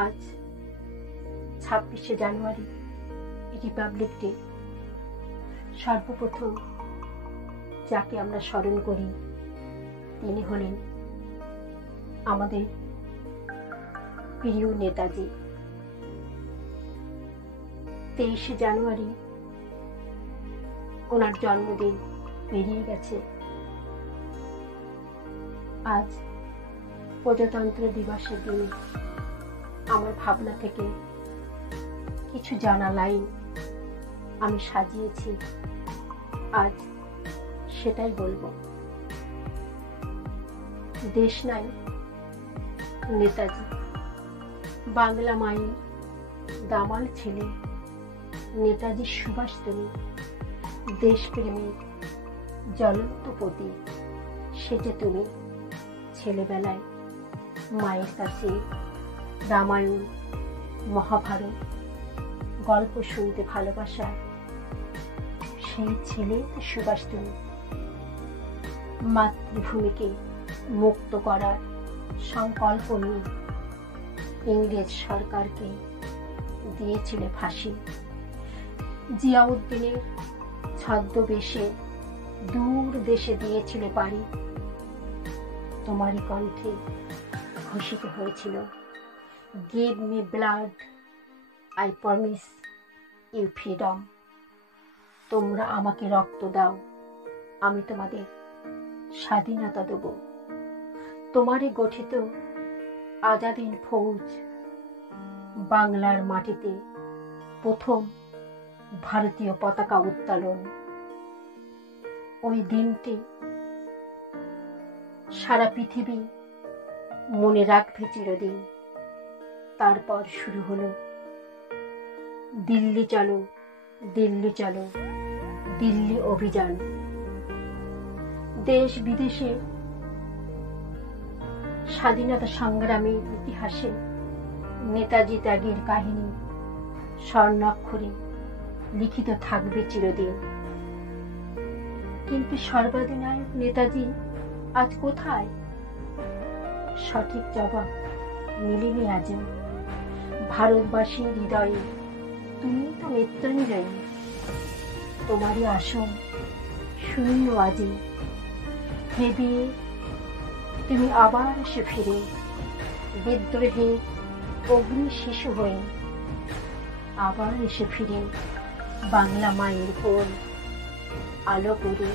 আজ 26শে জানুয়ারি, Republic day. সর্বপ্রথম যাকে আমরা স্মরণ করি তিনি হলেন আমাদের প্রিয় নেতাজি। 23শে জানুয়ারি ওনার জন্মদিন পেরিয়ে গেছে। আজ প্রজাতন্ত্র দিবসের দিনে আমার ভাবনা থেকে কিছু জানা লাইন আমি সাজিয়েছি, আজ সেটাই বলবো। দেশ নাই নেতাজি, বাংলা মায়ের দামাল ছেলে নেতাজি সুভাষ, তুমি দেশপ্রেমের জ্বলন্ত প্রতীক। সেটা তুমি ছেলেবেলায় মায়ের কাছে রামায়ণ, মহাভারত গল্প শুনতে ভালোবাসা, সেই ছেলে সুভাষ তুমি। মাতৃভূমিকে মুক্ত করার সংকল্প নিয়ে ইংরেজ সরকারকে দিয়েছিলে ফাঁসি। জিয়াউদ্দিনের ছদ্মবেশে দূর দেশে দিয়েছিলে পাড়ি। তোমারই কণ্ঠে ঘোষিত হয়েছিল, give me blood, I promise you freedom. তোমরা আমাকে রক্ত দাও, আমি তোমাদের স্বাধীনতা দেব। তোমারই গঠিত আজাদিন ফৌজ বাংলার মাটিতে প্রথম ভারতীয় পতাকা উত্তোলন। ওই দিনটি সারা পৃথিবী মনে রাখবে চিরদিন। তারপর শুরু হলো দিল্লি চলো, দিল্লি চলো, দিল্লি অভিযান। দেশ বিদেশে স্বাধীনতা সংগ্রামের ইতিহাসে নেতাজি ত্যাগের কাহিনী স্বর্ণাক্ষরে লিখিত থাকবে চিরদিন। কিন্তু সর্বাধিনায়ক নেতাজি আজ কোথায়? সঠিক জবাব মিলেনি আজও। ভারতবাসীর হৃদয়ে তুমি তো মৃত্যুঞ্জয়ী, তোমারই আসন শূন্য আজে। ভেবে তুমি আবার এসে ফিরে বিদ্রোহে অগ্নি শিশু হয়ে, আবার এসে ফিরে বাংলা মায়ের কোল আলো করে